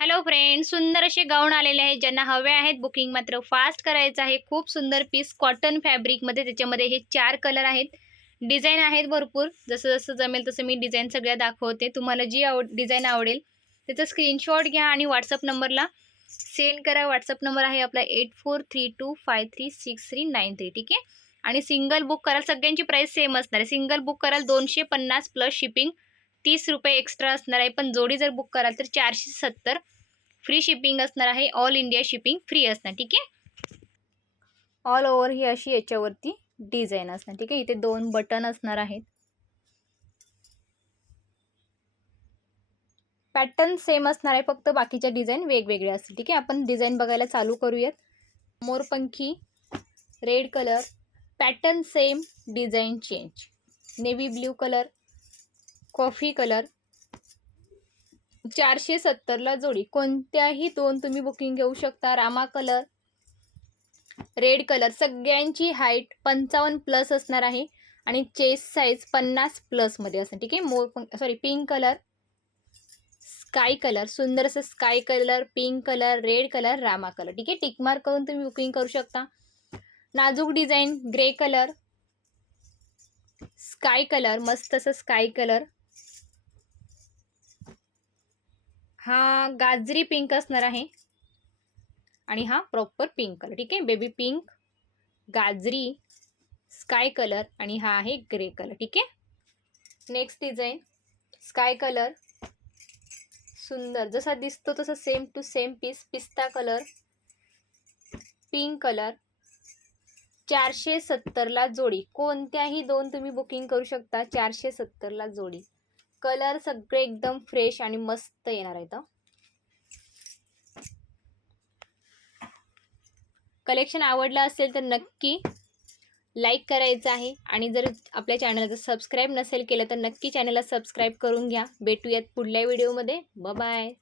Hello friend, सुंदर असे गाऊन आलेले आहेत. ज्यांना हवे आहेत बुकिंग मात्र फास्ट करायचं आहे. खूप सुंदर पीस कॉटन फॅब्रिकमध्ये, त्याच्यामध्ये हे 4 कलर आहेत. डिझाईन आहेत भरपूर. जसं जसं जमेल तसं मी डिझाईन सगळ्या दाखवते. तुम्हाला जी डिझाईन आवडेल त्याचा स्क्रीनशॉट घ्या आणि व्हॉट्सअप नंबरला सेंड करा. व्हॉट्सअप नंबर आहे आपला 8432536393. ठीक आहे. आणि सिंगल बुक कराल, सगळ्यांची प्राईस सेम असणार आहे. सिंगल बुक कराल 250 प्लस शिपिंग, 30 रुपये एक्स्ट्रा असणार आहे. पण जोडी जर बुक कराल तर 470 फ्री शिपिंग असणार आहे. ऑल इंडिया शिपिंग फ्री असणार. ठीक आहे. ऑल ओव्हर ही अशी याच्यावरती डिझाईन असणार. ठीक आहे. इथे 2 बटन असणार आहेत. पॅटर्न सेम असणार आहे, फक्त बाकीच्या डिझाईन वेगवेगळ्या असतील. ठीक आहे. आपण डिझाईन बघायला चालू करूयात. मोरपंखी, red colour, pattern same, design change. Navy blue colour, coffee colour, 470ला जोडी. कोणत्याही 2 तुम्ही बुकिंग घेऊ शकता. रामा कलर, रेड कलर. सगळ्यांची हाईट 55 प्लस असणार आहे आणि चेस्ट साईज 50 प्लसमध्ये असणार. ठीक आहे. पिंक कलर, स्काय कलर, सुंदर असं sky colour, pink colour, red colour, Rama colour. ठीक आहे. टिकमार्क करून तुम्ही बुकिंग करू शकता. नाजूक design, grey colour, sky colour, मस्त असं स्काय कलर. हा गाजरी पिंक असणार आहे आणि हा प्रॉपर पिंक कलर. ठीक आहे. बेबी पिंक, गाजरी, स्काय कलर आणि हा आहे ग्रे कलर. ठीक आहे. नेक्स्ट डिझाईन, स्काय कलर, सुंदर जसा दिसतो तसा सेम टू सेम पीस. पिस्ता कलर, पिंक कलर, 470ला जोडी. कोणत्याही 2 तुम्ही बुकिंग करू शकता. 470ला जोडी. कलर सगळे एकदम फ्रेश आणि मस्त येणार आहेत. कलेक्शन आवडलं असेल तर नक्की लाईक करायचं आहे आणि जर आपल्या चॅनलला सबस्क्राईब नसेल केलं तर नक्की चॅनलला सबस्क्राईब करून घ्या. भेटूयात पुढल्या व्हिडिओमध्ये. बाय.